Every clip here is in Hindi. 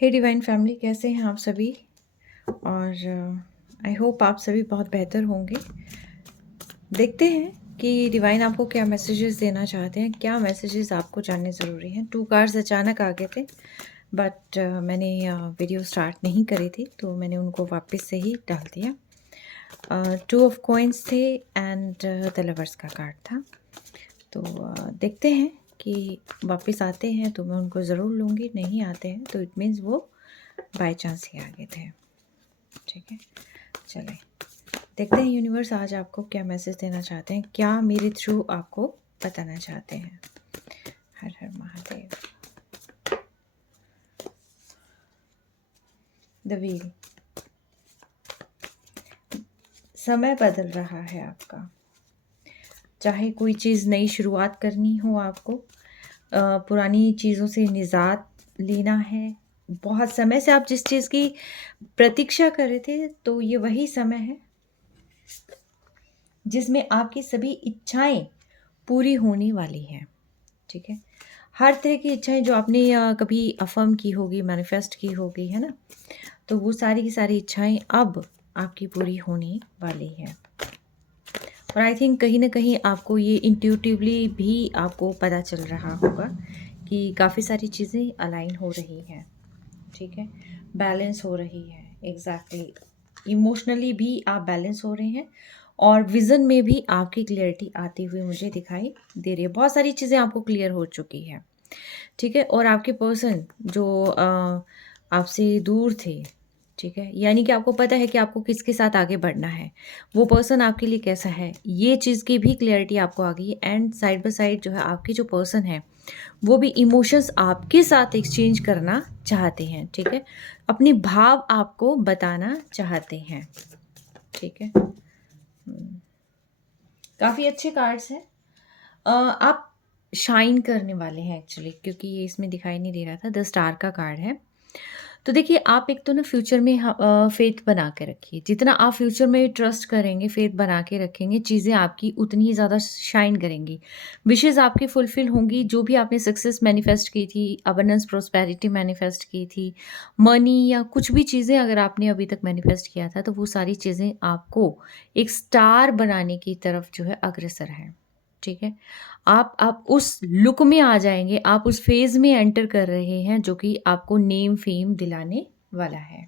हे डिवाइन फैमिली, कैसे हैं आप सभी? और आई होप आप सभी बहुत बेहतर होंगे। देखते हैं कि डिवाइन आपको क्या मैसेजेस देना चाहते हैं, क्या मैसेजेस आपको जानने ज़रूरी हैं। 2 कार्ड्स अचानक आ गए थे, बट मैंने वीडियो स्टार्ट नहीं करी थी, तो मैंने उनको वापस से ही डाल दिया। 2 ऑफ कॉइन्स थे एंड द लवर्स का कार्ड था। तो देखते हैं कि वापस आते हैं तो मैं उनको ज़रूर लूँगी, नहीं आते हैं तो इट मीन्स वो बाय चांस ही आ गए थे। ठीक है, चलें देखते हैं यूनिवर्स आज आपको क्या मैसेज देना चाहते हैं, क्या मेरे थ्रू आपको बताना चाहते हैं। हर हर महादेव। द व्हील, समय बदल रहा है आपका। चाहे कोई चीज़ नई शुरुआत करनी हो आपको, पुरानी चीज़ों से निजात लेना है, बहुत समय से आप जिस चीज़ की प्रतीक्षा कर रहे थे, तो ये वही समय है जिसमें आपकी सभी इच्छाएं पूरी होने वाली हैं। ठीक है, हर तरह की इच्छाएं जो आपने कभी अफर्म की होगी, मैनिफेस्ट की होगी, है ना, तो वो सारी की सारी इच्छाएं अब आपकी पूरी होने वाली हैं। और आई थिंक कहीं ना कहीं आपको ये इंट्यूटिवली भी आपको पता चल रहा होगा कि काफ़ी सारी चीज़ें अलाइन हो रही हैं। ठीक है, बैलेंस हो रही है। एग्जैक्टली, इमोशनली भी आप बैलेंस हो रहे हैं और विज़न में भी आपकी क्लियरिटी आती हुई मुझे दिखाई दे रही है। बहुत सारी चीज़ें आपको क्लियर हो चुकी है। ठीक है, और आपके पर्सन जो आपसे दूर थे, ठीक है, यानी कि आपको पता है कि आपको किसके साथ आगे बढ़ना है, वो पर्सन आपके लिए कैसा है, ये चीज़ की भी क्लियरिटी आपको आ गई है। एंड साइड बाय साइड जो है आपकी जो पर्सन है वो भी इमोशंस आपके साथ एक्सचेंज करना चाहते हैं। ठीक है, अपने भाव आपको बताना चाहते हैं। ठीक है, काफ़ी अच्छे कार्ड्स हैं। आप शाइन करने वाले हैं एक्चुअली, क्योंकि ये इसमें दिखाई नहीं दे रहा था। द स्टार का कार्ड है। तो देखिए, आप एक तो ना फ्यूचर में फेथ बना के रखिए। जितना आप फ्यूचर में ट्रस्ट करेंगे, फेथ बना के रखेंगे, चीज़ें आपकी उतनी ही ज़्यादा शाइन करेंगी। विशेज़ आपकी फुलफ़िल होंगी। जो भी आपने सक्सेस मैनिफेस्ट की थी, अबंडेंस, प्रॉस्पेरिटी मैनिफेस्ट की थी, मनी या कुछ भी चीज़ें अगर आपने अभी तक मैनिफेस्ट किया था, तो वो सारी चीज़ें आपको एक स्टार बनाने की तरफ जो है अग्रसर हैं। ठीक है? आप उस लुक में आ जाएँगे, आप उस फ़ेज़ में एंटर कर रहे हैं जो कि आपको नेम फ़ेम दिलाने वाला है।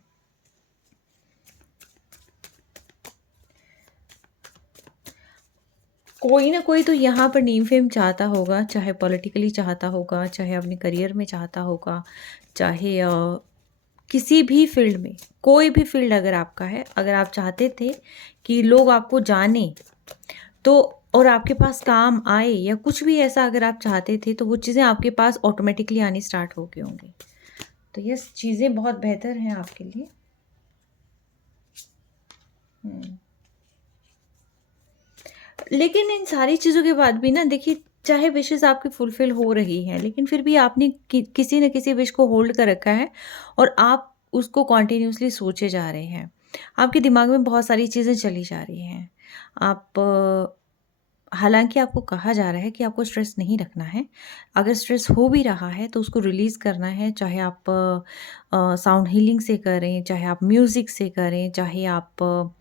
कोई ना कोई तो यहाँ पर नेम फ़ेम चाहता होगा, चाहे पॉलिटिकली चाहता होगा, चाहे अपने करियर में चाहता होगा, चाहे किसी भी फ़ील्ड में, कोई भी फ़ील्ड अगर आपका है, अगर आप चाहते थे कि लोग आपको जानें, तो और आपके पास काम आए या कुछ भी ऐसा अगर आप चाहते थे, तो वो चीज़ें आपके पास ऑटोमेटिकली आनी स्टार्ट हो गई होंगी। तो यस, चीज़ें बहुत बेहतर हैं आपके लिए। लेकिन इन सारी चीज़ों के बाद भी ना, देखिए, चाहे विशेज़ आपकी फुलफ़िल हो रही हैं, लेकिन फिर भी आपने किसी न किसी विश को होल्ड कर रखा है और आप उसको कॉन्टिन्यूसली सोचे जा रहे हैं। आपके दिमाग में बहुत सारी चीज़ें चली जा रही हैं। आप हालाँकि आपको कहा जा रहा है कि आपको स्ट्रेस नहीं रखना है। अगर स्ट्रेस हो भी रहा है तो उसको रिलीज़ करना है, चाहे आप साउंड हीलिंग से करें, चाहे आप म्यूज़िक से करें, चाहे आप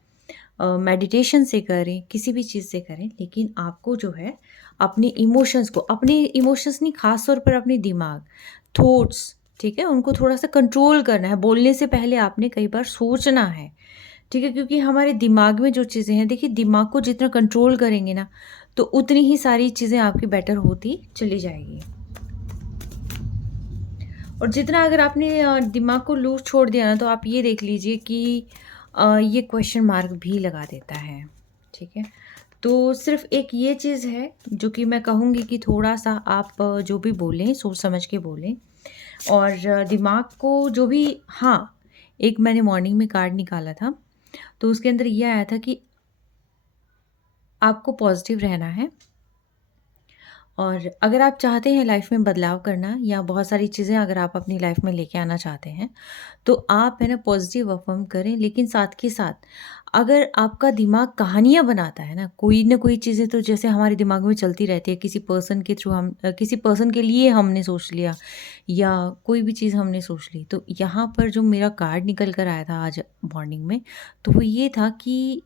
मेडिटेशन से करें, किसी भी चीज़ से करें, लेकिन आपको जो है अपने इमोशंस नहीं, ख़ास तौर पर अपने दिमाग, थॉट्स, ठीक है, उनको थोड़ा-सा कंट्रोल करना है। बोलने से पहले आपने कई बार सोचना है, ठीक है? क्योंकि हमारे दिमाग में जो चीज़ें हैं, देखिए, दिमाग को जितना कंट्रोल करेंगे ना, तो उतनी ही सारी चीज़ें आपकी बेटर होती चली जाएगी। और जितना अगर आपने दिमाग को लूज़ छोड़ दिया ना, तो आप ये देख लीजिए कि ये क्वेश्चन मार्क भी लगा देता है। ठीक है? तो सिर्फ़ एक ये चीज़ है जो कि मैं कहूँगी कि थोड़ा-सा आप जो भी बोलें सोच समझ के बोलें। और दिमाग को जो भी, हाँ, एक मैंने मॉर्निंग में कार्ड निकाला था, तो उसके अंदर ये आया था कि आपको पॉज़िटिव रहना है। और अगर आप चाहते हैं लाइफ में बदलाव करना या बहुत सारी चीज़ें अगर आप अपनी लाइफ में लेके आना चाहते हैं, तो आप है ना पॉजिटिव अफ़र्म करें, लेकिन साथ के साथ अगर आपका दिमाग कहानियाँ बनाता है ना, कोई न कोई चीज़ें तो जैसे हमारे दिमाग में चलती रहती है, किसी पर्सन के थ्रू किसी पर्सन के लिए हमने सोच लिया या कोई भी चीज़ हमने सोच ली। तो यहाँ पर जो मेरा कार्ड निकल कर आया था आज मॉर्निंग में, तो वो ये था कि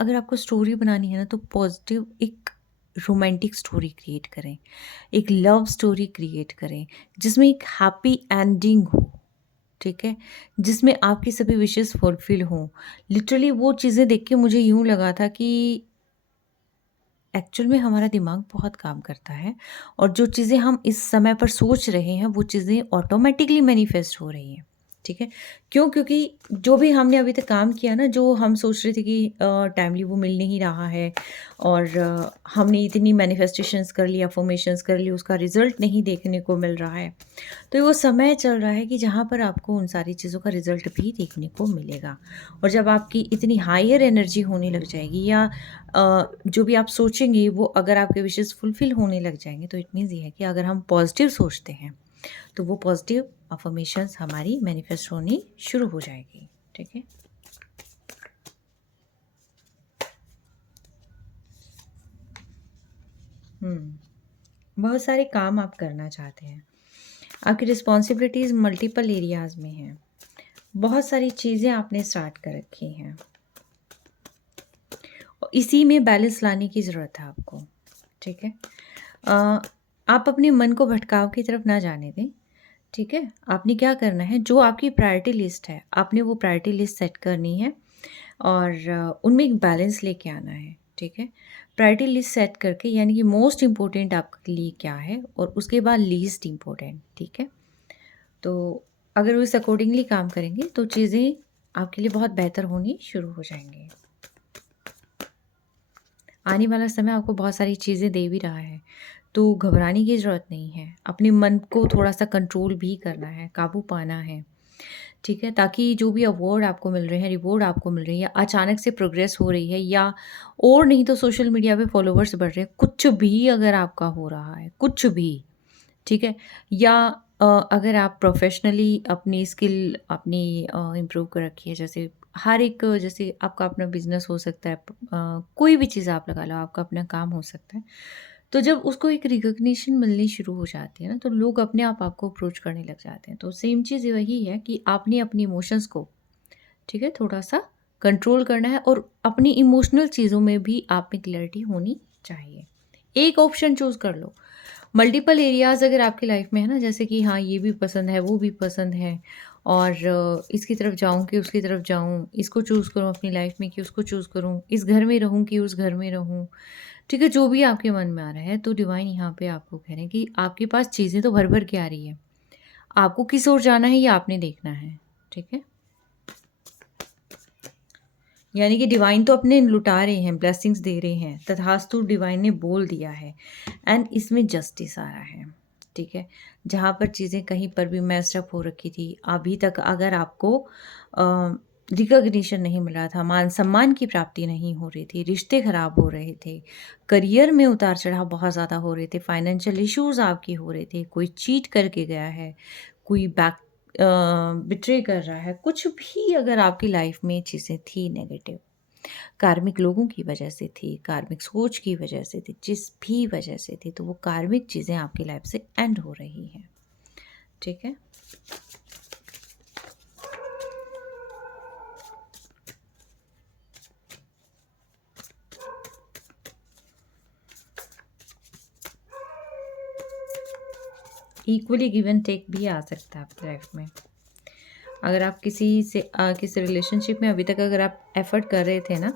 अगर आपको स्टोरी बनानी है ना, तो पॉज़िटिव एक रोमांटिक स्टोरी क्रिएट करें, एक लव स्टोरी क्रिएट करें, जिसमें एक हैप्पी एंडिंग हो, ठीक है? जिसमें आपकी सभी विशेज़ फुलफ़िल हों। लिटरली वो चीज़ें देख के मुझे यूँ लगा था कि एक्चुअल में हमारा दिमाग बहुत काम करता है और जो चीज़ें हम इस समय पर सोच रहे हैं, वो चीज़ें ऑटोमैटिकली मैनिफेस्ट हो रही हैं, ठीक है? क्यों? क्योंकि जो भी हमने अभी तक काम किया ना, जो हम सोच रहे थे कि टाइमली वो मिल नहीं रहा है और हमने इतनी मैनिफेस्टेशंस कर ली, अफ़र्मेशंस कर ली, उसका रिज़ल्ट नहीं देखने को मिल रहा है। तो वो समय चल रहा है कि जहाँ पर आपको उन सारी चीज़ों का रिज़ल्ट भी देखने को मिलेगा और जब आपकी इतनी हायर एनर्जी होने लग जाएगी या जो भी आप सोचेंगे वो अगर आपके विशेज़ फुलफ़िल होने लग जाएँगे, तो इट मीन्स ये है कि अगर हम पॉज़िटिव सोचते हैं, तो वो पॉज़िटिव अफ़र्मेशंस हमारी मैनिफेस्ट होनी शुरू हो जाएगी, ठीक है? बहुत सारे काम आप करना चाहते हैं। आपकी रिस्पॉन्सिबिलिटीज़ मल्टीपल एरियाज़ में हैं। बहुत सारी चीज़ें आपने स्टार्ट कर रखी हैं। और इसी में बैलेंस लाने की ज़रूरत है आपको, ठीक है? अ, आप अपने मन को भटकाव की तरफ ना जाने दें, ठीक है? आपने क्या करना है, जो आपकी प्रायोरिटी लिस्ट है, आपने वो प्रायोरिटी लिस्ट सेट करनी है और उनमें एक बैलेंस लेके आना है, ठीक है? प्रायोरिटी लिस्ट सेट करके यानी कि मोस्ट इम्पोर्टेंट आपके लिए क्या है और उसके बाद लीस्ट इम्पोर्टेंट, ठीक है? तो अगर उस अकॉर्डिंगली काम करेंगे तो चीज़ें आपके लिए बहुत बेहतर होनी शुरू हो जाएँगी। आने वाला समय आपको बहुत सारी चीज़ें दे भी रहा है, तो घबराने की ज़रूरत नहीं है। अपने मन को थोड़ा-सा कंट्रोल भी करना है, काबू पाना है, ठीक है? ताकि जो भी अवार्ड आपको मिल रहे हैं, रिवॉर्ड आपको मिल रही है या अचानक से प्रोग्रेस हो रही है या और नहीं तो सोशल मीडिया पे फॉलोवर्स बढ़ रहे हैं, कुछ भी अगर आपका हो रहा है, कुछ भी, ठीक है? या अगर आप प्रोफ़ेशनली अपनी स्किल अपनी इम्प्रूव कर रखी है, जैसे हर एक जैसे आपका अपना बिज़नेस हो सकता है, कोई भी चीज़ आप लगा लो, आपका अपना काम हो सकता है। तो जब उसको एक रिकॉग्निशन मिलनी शुरू हो जाती है ना, तो लोग अपने आप आपको अप्रोच करने लग जाते हैं। तो सेम चीज़ वही है कि आपने अपनी इमोशंस को, ठीक है, थोड़ा-सा कंट्रोल करना है और अपनी इमोशनल चीज़ों में भी आप में क्लैरिटी होनी चाहिए। एक ऑप्शन चूज़ कर लो। मल्टीपल एरियाज़ अगर आपकी लाइफ में है ना, जैसे कि हाँ, ये भी पसंद है, वो भी पसंद है और इसकी तरफ जाऊँ कि उसकी तरफ जाऊँ, इसको चूज़ करूँ अपनी लाइफ में कि उसको चूज़ करूँ, इस घर में रहूँ कि उस घर में रहूँ, ठीक है? जो भी आपके मन में आ रहा है, तो डिवाइन यहाँ पे आपको कह रहे हैं कि आपके पास चीज़ें तो भर-भर के आ रही है। आपको किस ओर जाना है ये आपने देखना है, ठीक है? यानी कि डिवाइन तो अपने लुटा रहे हैं, ब्लेसिंग्स दे रहे हैं, तथास्तु डिवाइन ने बोल दिया है एंड इसमें जस्टिस आ रहा है, ठीक है? जहाँ पर चीज़ें कहीं पर भी मेस्ड अप हो रखी थी, अभी तक अगर आपको रिकॉग्निशन नहीं मिल रहा था, मान-सम्मान की प्राप्ति नहीं हो रही थी, रिश्ते खराब हो रहे थे, करियर में उतार-चढ़ाव बहुत ज़्यादा हो रहे थे, फाइनेंशियल इश्यूज़ आपके हो रहे थे, कोई चीट करके गया है, कोई बिट्रे कर रहा है, कुछ भी अगर आपकी लाइफ में चीज़ें थी नेगेटिव, कार्मिक लोगों की वजह से थी, कार्मिक सोच की वजह से थी, जिस भी वजह से थी, तो वो कार्मिक चीज़ें आपकी लाइफ से एंड हो रही हैं, ठीक है? इक्वली गिव एंड टेक भी आ सकता है आपकी लाइफ में। अगर आप किसी रिलेशनशिप में अभी तक अगर आप एफर्ट कर रहे थे ना,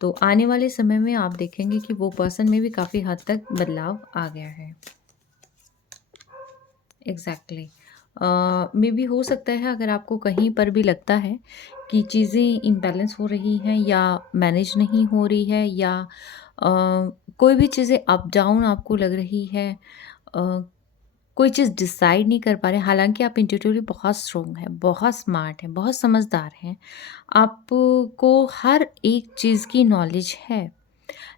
तो आने वाले समय में आप देखेंगे कि वो पर्सन में भी काफ़ी हद तक बदलाव आ गया है। एग्ज़ैक्टली। मे बी हो सकता है अगर आपको कहीं पर भी लगता है कि चीज़ें इम्बैलेंस हो रही हैं या मैनेज नहीं हो रही है या कोई भी चीज़ें अप डाउन आपको लग रही है, अ, कोई चीज़ डिसाइड नहीं कर पा रहे, हालाँकि आप इंट्यूटिवली बहुत स्ट्रॉन्ग हैं, बहुत स्मार्ट हैं, बहुत समझदार हैं। आपको हर एक चीज़ की नॉलेज है।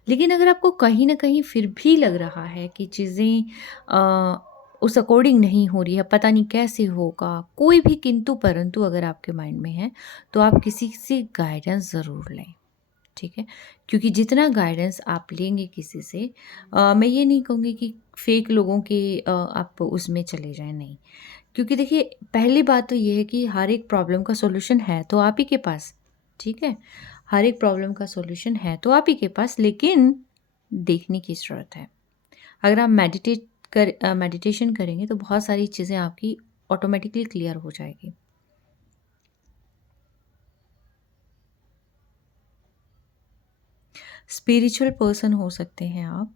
लेकिन अगर आपको कहीं न कहीं फिर भी लग रहा है कि चीज़ें उस अकॉर्डिंग नहीं हो रही है, पता नहीं कैसे होगा, कोई भी किंतु परंतु अगर आपके माइंड में है, तो आप किसी से गाइडेंस ज़रूर लें। ठीक है? क्योंकि जितना गाइडेंस आप लेंगे किसी से मैं ये नहीं कहूँगी कि फेक लोगों के आप उसमें चले जाएँ, नहीं। क्योंकि देखिए पहली बात तो ये है कि हर एक प्रॉब्लम का सॉल्यूशन है तो आप ही के पास, ठीक है? हर एक प्रॉब्लम का सॉल्यूशन है तो आप ही के पास, लेकिन देखने की ज़रूरत है। अगर आप मेडिटेशन करेंगे तो बहुत सारी चीज़ें आपकी ऑटोमेटिकली क्लियर हो जाएगी। स्पिरिचुअल पर्सन हो सकते हैं आप।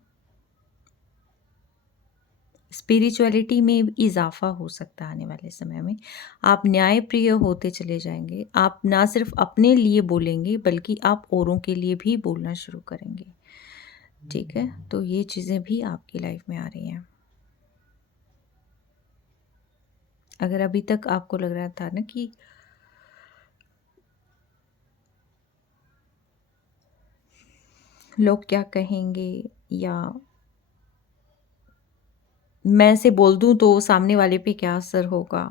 स्पिरिचुअलिटी में इज़ाफ़ा हो सकता है आने वाले समय में। आप न्यायप्रिय होते चले जाएँगे। आप ना सिर्फ़ अपने लिए बोलेंगे बल्कि आप औरों के लिए भी बोलना शुरू करेंगे। ठीक है? तो ये चीज़ें भी आपकी लाइफ़ में आ रही हैं। अगर अभी तक आपको लग रहा था ना कि लोग क्या कहेंगे या मैं ऐसे बोल दूँ तो सामने वाले पे क्या असर होगा,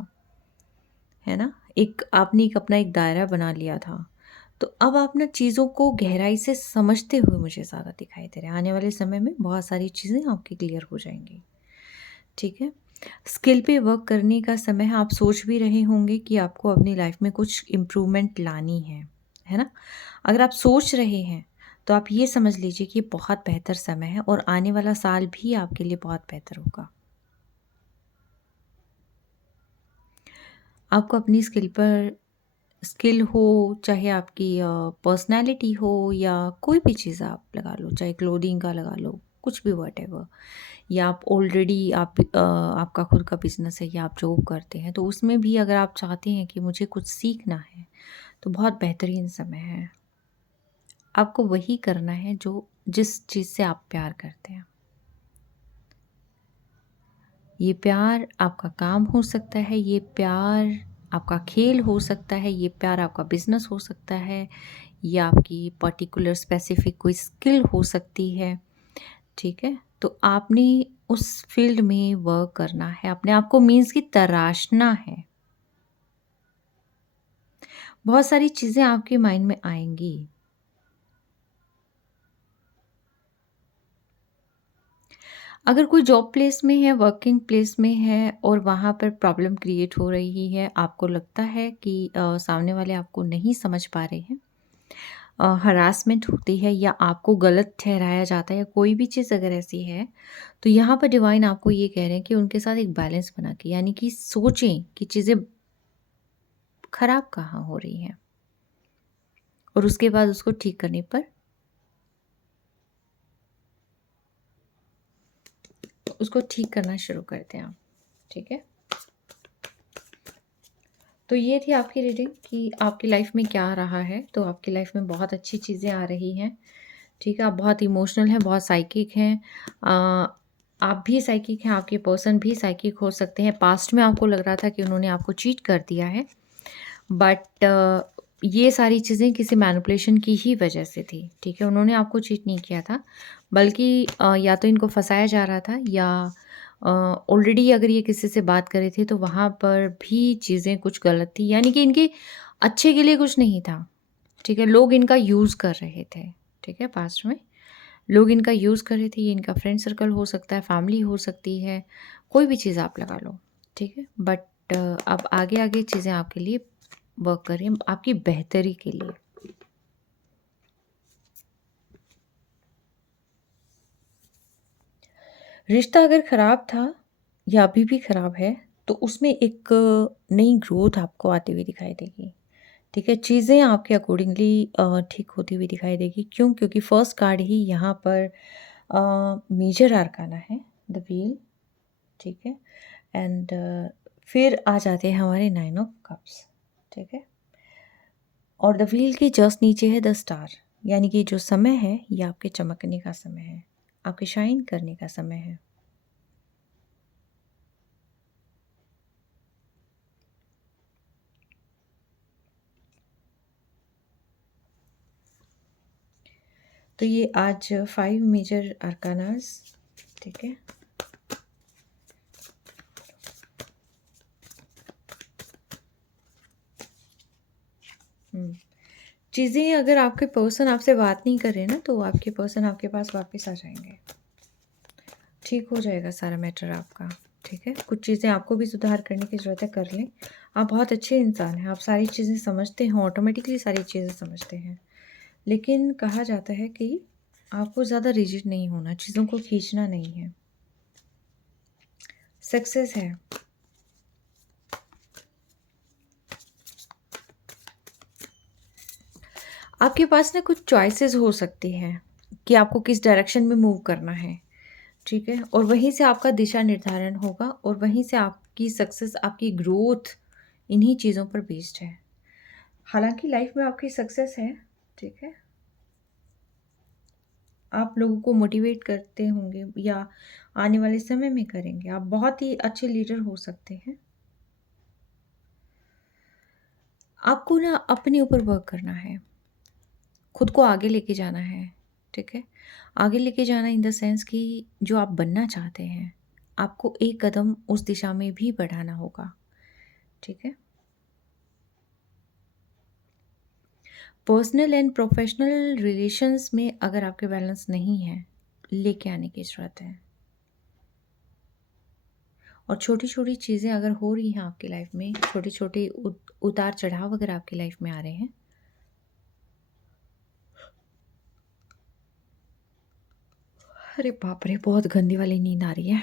है ना? आपने अपना एक दायरा बना लिया था। तो अब आप ना चीज़ों को गहराई से समझते हुए मुझे ज़्यादा दिखाई दे रहे हैं। आने वाले समय में बहुत सारी चीज़ें आपकी क्लियर हो जाएँगी, ठीक है? स्किल पे वर्क करने का समय है, आप सोच भी रहे होंगे कि आपको अपनी लाइफ़ में कुछ इम्प्रूवमेंट लानी है ना? अगर आप सोच रहे हैं, तो आप ये समझ लीजिए कि ये बहुत बेहतर समय है और आने वाला साल भी आपके लिए बहुत बेहतर होगा। आपको अपनी स्किल हो, चाहे आपकी पर्सनैलिटी हो या कोई भी चीज़ आप लगा लो, चाहे क्लोथिंग का लगा लो, कुछ भी व्हाटएवर, या आप ऑलरेडी आपका खुद का बिज़नेस है या आप जॉब करते हैं, तो उसमें भी अगर आप चाहते हैं कि मुझे कुछ सीखना है, तो बहुत बेहतरीन समय है। आपको वही करना है जो जिस चीज़ से आप प्यार करते हैं। ये प्यार आपका काम हो सकता है, ये प्यार आपका खेल हो सकता है, ये प्यार आपका बिज़नेस हो सकता है या आपकी पर्टिकुलर स्पेसिफ़िक कोई स्किल हो सकती है, ठीक है? तो आपने उस फ़ील्ड में वर्क करना है, अपने आप को मीन्स कि तराशना है। बहुत सारी चीज़ें आपके माइंड में आएँगी। अगर कोई जॉब प्लेस में है, वर्किंग प्लेस में है और वहाँ पर प्रॉब्लम क्रिएट हो रही है, आपको लगता है कि सामने वाले आपको नहीं समझ पा रहे हैं, हरासमेंट होती है या आपको गलत ठहराया जाता है या कोई भी चीज़ अगर ऐसी है, तो यहाँ पर डिवाइन आपको ये कह रहे हैं कि उनके साथ एक बैलेंस बना के, यानी कि सोचें कि चीज़ें खराब कहाँ हो रही हैं और उसके बाद उसको ठीक करने पर उसको ठीक करना शुरू करते हैं आप, ठीक है? तो ये थी आपकी रीडिंग कि आपकी लाइफ में क्या आ रहा है। तो आपकी लाइफ में बहुत अच्छी चीज़ें आ रही हैं, ठीक है? आप बहुत इमोशनल हैं, बहुत साइकिक हैं। आप भी साइकिक हैं, आपके पर्सन भी साइकिक हो सकते हैं। पास्ट में आपको लग रहा था कि उन्होंने आपको चीट कर दिया है, बट ये सारी चीज़ें किसी मैनिपुलेशन की ही वजह से थी, ठीक है? उन्होंने आपको चीट नहीं किया था, बल्कि या तो इनको फँसाया जा रहा था या ऑलरेडी अगर ये किसी से बात कर रहे थे तो वहाँ पर भी चीज़ें कुछ गलत थी, यानी कि इनके अच्छे के लिए कुछ नहीं था, ठीक है? लोग इनका यूज़ कर रहे थे, ठीक है? पास्ट में लोग इनका यूज़ कर रहे थे। ये इनका फ्रेंड सर्कल हो सकता है, फैमिली हो सकती है, कोई भी चीज़ आप लगा लो, ठीक है? बट अब आगे-आगे चीज़ें आपके लिए वर्क कर रही हैं, आपकी बेहतरी के लिए। रिश्ता अगर ख़राब था या अभी भी ख़राब है, तो उसमें एक नई ग्रोथ आपको आती हुई दिखाई देगी, ठीक है? चीज़ें आपके अकॉर्डिंगली ठीक होती हुई दिखाई देगी। क्यों? क्योंकि फर्स्ट कार्ड ही यहाँ पर मेजर आर्काना है, द व्हील, ठीक है? एंड फिर आ जाते हैं हमारे 9 ऑफ कप्स, ठीक है? और द व्हील के जस्ट नीचे है द स्टार, यानी कि जो समय है ये आपके चमकने का समय है, आपके शाइन करने का समय है। तो ये आज 5 मेजर आर्कानास, ठीक है? चीज़ें अगर आपके पर्सन आपसे बात नहीं कर रहे ना, तो आपके पर्सन आपके पास वापस आ जाएँगे। ठीक हो जाएगा सारा मैटर आपका, ठीक है? कुछ चीज़ें आपको भी सुधार करने की ज़रूरत है, कर लें। आप बहुत अच्छे इंसान हैं, आप सारी चीज़ें समझते हैं, ऑटोमेटिकली सारी चीज़ें समझते हैं। लेकिन कहा जाता है कि आपको ज़्यादा रिजिड नहीं होना, चीज़ों को खींचना नहीं है। सक्सेस है। आपके पास ना कुछ चॉइसेस हो सकती हैं कि आपको किस डायरेक्शन में मूव करना है, ठीक है? और वहीं से आपका दिशा निर्धारण होगा और वहीं से आपकी सक्सेस, आपकी ग्रोथ इन्हीं चीज़ों पर बेस्ड है। हालाँकि लाइफ में आपकी सक्सेस है, ठीक है? आप लोगों को मोटिवेट करते होंगे या आने वाले समय में करेंगे। आप बहुत ही अच्छे लीडर हो सकते हैं। आपको ना अपने ऊपर वर्क करना है, खुद को आगे लेके जाना है, ठीक है? आगे लेके जाना इन द सेंस कि जो आप बनना चाहते हैं, आपको एक कदम उस दिशा में भी बढ़ाना होगा, ठीक है? पर्सनल एंड प्रोफेशनल रिलेशंस में अगर आपके बैलेंस नहीं है, लेके आने की ज़रूरत है। और छोटी-छोटी चीज़ें अगर हो रही हैं आपकी लाइफ में, छोटे-छोटे उतार-चढ़ाव अगर आपकी लाइफ में आ रहे हैं, अरे बाप रे! बहुत गंदी वाली नींद आ रही है।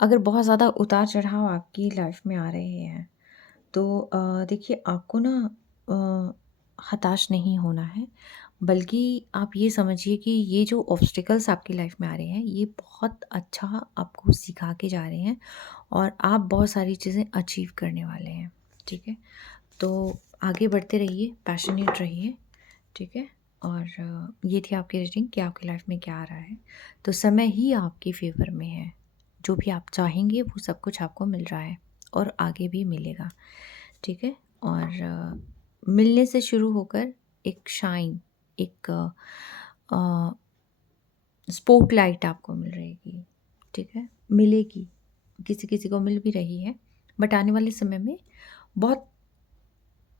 अगर बहुत ज़्यादा उतार-चढ़ाव आपकी लाइफ में आ रहे हैं, तो देखिए आपको ना हताश नहीं होना है, बल्कि आप ये समझिए कि ये जो ऑब्स्टिकल्स आपकी लाइफ में आ रहे हैं, ये बहुत अच्छा आपको सिखा के जा रहे हैं और आप बहुत सारी चीज़ें अचीव करने वाले हैं, ठीक है? तो आगे बढ़ते रहिए, पैशनेट रहिए, ठीक है? और ये थी आपकी रीडिंग कि आपकी लाइफ में क्या आ रहा है। तो समय ही आपके फ़ेवर में है। जो भी आप चाहेंगे वो सब कुछ आपको मिल रहा है और आगे भी मिलेगा, ठीक है? और मिलने से शुरू होकर एक शाइन, एक स्पॉटलाइट आपको मिल रहेगी, ठीक है? मिलेगी, किसी-किसी को मिल भी रही है, बट आने वाले समय में बहुत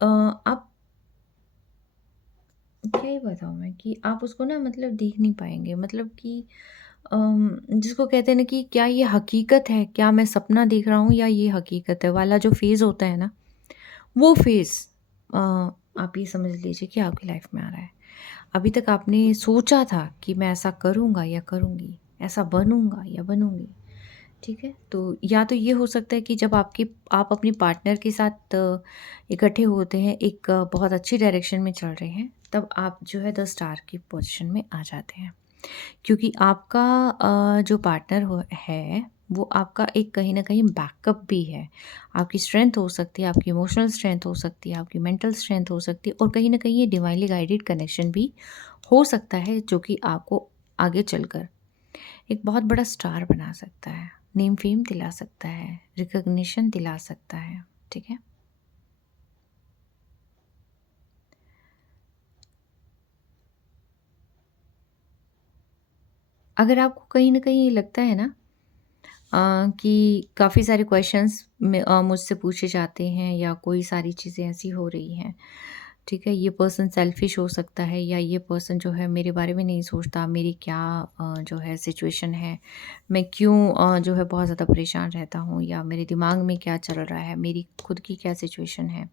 आप क्या ही बताऊँ मैं कि आप उसको ना मतलब देख नहीं पाएँगे, मतलब कि जिसको कहते हैं ना कि क्या ये हकीकत है? क्या मैं सपना देख रहा हूँ या ये हकीकत है वाला जो फ़ेज़ होता है ना, वो फ़ेज़ अ, आप ये समझ लीजिए कि आपकी लाइफ़ में आ रहा है। अभी तक आपने सोचा था कि मैं ऐसा करूँगा या करूँगी, ऐसा बनूँगा या बनूँगी, ठीक है? तो या तो ये हो सकता है कि जब आप अपने पार्टनर के साथ इकट्ठे होते हैं, एक बहुत अच्छी डायरेक्शन में चल रहे हैं, तब आप जो है द स्टार की पोज़ीशन में आ जाते हैं। क्योंकि आपका जो पार्टनर है, वो आपका एक कहीं न कहीं बैकअप भी है। आपकी स्ट्रेंथ हो सकती है, आपकी इमोशनल स्ट्रेंथ हो सकती है, आपकी मेंटल स्ट्रेंथ हो सकती है और कहीं न कहीं ये डिवाइनली गाइडेड कनेक्शन भी हो सकता है, जो कि आपको आगे चलकर एक बहुत बड़ा स्टार बना सकता है, नेम फेम दिला सकता है, रिकॉग्निशन दिला सकता है, ठीक है? अगर आपको कहीं न कहीं ये लगता है ना कि काफ़ी सारे क्वेश्चंस मुझसे पूछे जाते हैं या कोई सारी चीज़ें ऐसी हो रही हैं, ठीक है? ये पर्सन सेल्फिश हो सकता है या ये पर्सन जो है मेरे बारे में नहीं सोचता, मेरी क्या जो है सिचुएशन है, मैं क्यों जो है बहुत ज़्यादा परेशान रहता हूँ या मेरे दिमाग में क्या चल रहा है, मेरी खुद की क्या सिचुएशन है।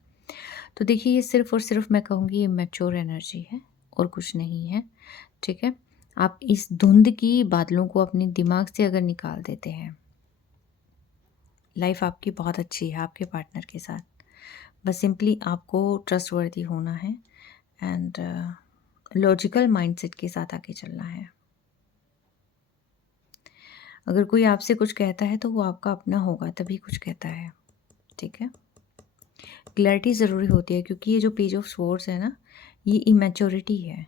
तो देखिए ये सिर्फ़ और सिर्फ़ मैं कहूँगी ये मैच्योर एनर्जी है और कुछ नहीं है, ठीक है? आप इस धुंध की बादलों को अपने दिमाग से अगर निकाल देते हैं, लाइफ आपकी बहुत अच्छी है आपके पार्टनर के साथ। बस सिंपली आपको ट्रस्टवर्दी होना है एंड लॉजिकल माइंडसेट के साथ आगे चलना है। अगर कोई आपसे कुछ कहता है तो वो आपका अपना होगा तभी कुछ कहता है, ठीक है? क्लैरिटी ज़रूरी होती है क्योंकि ये जो पेज ऑफ स्वॉर्ड्स है ना, ये इमैच्योरिटी है।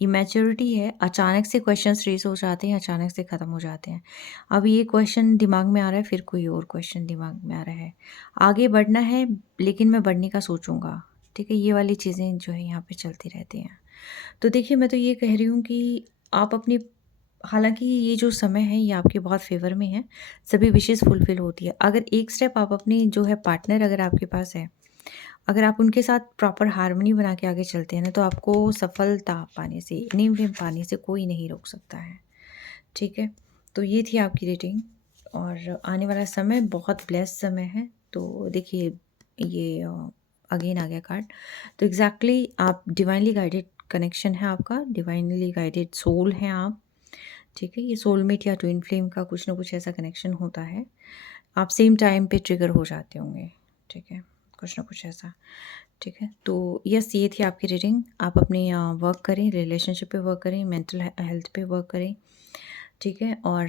इमैच्योरिटी है, अचानक से क्वेश्चंस रेज़ हो जाते हैं, अचानक से ख़त्म हो जाते हैं। अब ये क्वेश्चन दिमाग में आ रहा है, फिर कोई और क्वेश्चन दिमाग में आ रहा है। आगे बढ़ना है, लेकिन मैं बढ़ने का सोचूँगा, ठीक है? ये वाली चीज़ें जो है यहाँ पे चलती रहती हैं। तो देखिए, मैं तो ये कह रही हूँ कि आप अपनी हालाँकि ये जो समय है, ये आपके बहुत फ़ेवर में है, सभी विशेज़ फुलफ़िल होती है। अगर एक स्टेप आप अपनी जो है पार्टनर अगर आपके पास है अगर आप उनके साथ प्रॉपर हार्मनी बना के आगे चलते हैं ना, तो आपको सफलता पाने से, नेम फेम पाने से कोई नहीं रोक सकता है। ठीक है, तो ये थी आपकी रीडिंग। और आने वाला समय बहुत ब्लेस्ड समय है। तो देखिए ये अगेन आ गया कार्ड। तो एग्जैक्टली आप डिवाइनली गाइडेड कनेक्शन है आपका, डिवाइनली गाइडेड सोल हैं आप। ठीक है, ये सोलमेट या ट्विन फ्लेम का कुछ ना कुछ ऐसा कनेक्शन होता है। आप सेम टाइम पे ट्रिगर हो जाते होंगे। ठीक है, कुछ ना कुछ ऐसा। ठीक है, तो यस, ये थी आपकी रीडिंग। आप अपने वर्क करें, रिलेशनशिप पे वर्क करें, मेंटल हेल्थ पे वर्क करें। ठीक है, और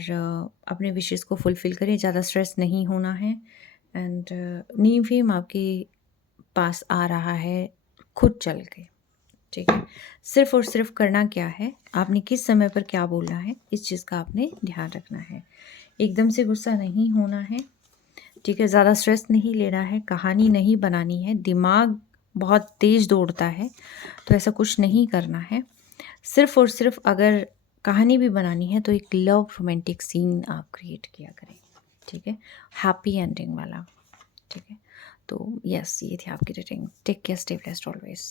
अपने विशेज़ को फुलफ़िल करें, ज़्यादा स्ट्रेस नहीं होना है। एंड नीम फेम आपके पास आ रहा है खुद चल के। ठीक है, सिर्फ़ और सिर्फ़ करना क्या है, आपने किस समय पर क्या बोलना है, इस चीज़ का आपने ध्यान रखना है। एकदम से गुस्सा नहीं होना है। ठीक है, ज़्यादा स्ट्रेस नहीं लेना है, कहानी नहीं बनानी है, दिमाग बहुत तेज़ दौड़ता है, तो ऐसा कुछ नहीं करना है। सिर्फ़ और सिर्फ़ अगर कहानी भी बनानी है तो एक लव रोमांटिक सीन आप क्रिएट किया करें। ठीक है, हैप्पी एंडिंग वाला। ठीक है, तो यस, ये थी आपकी reading. Take care, stay blessed always.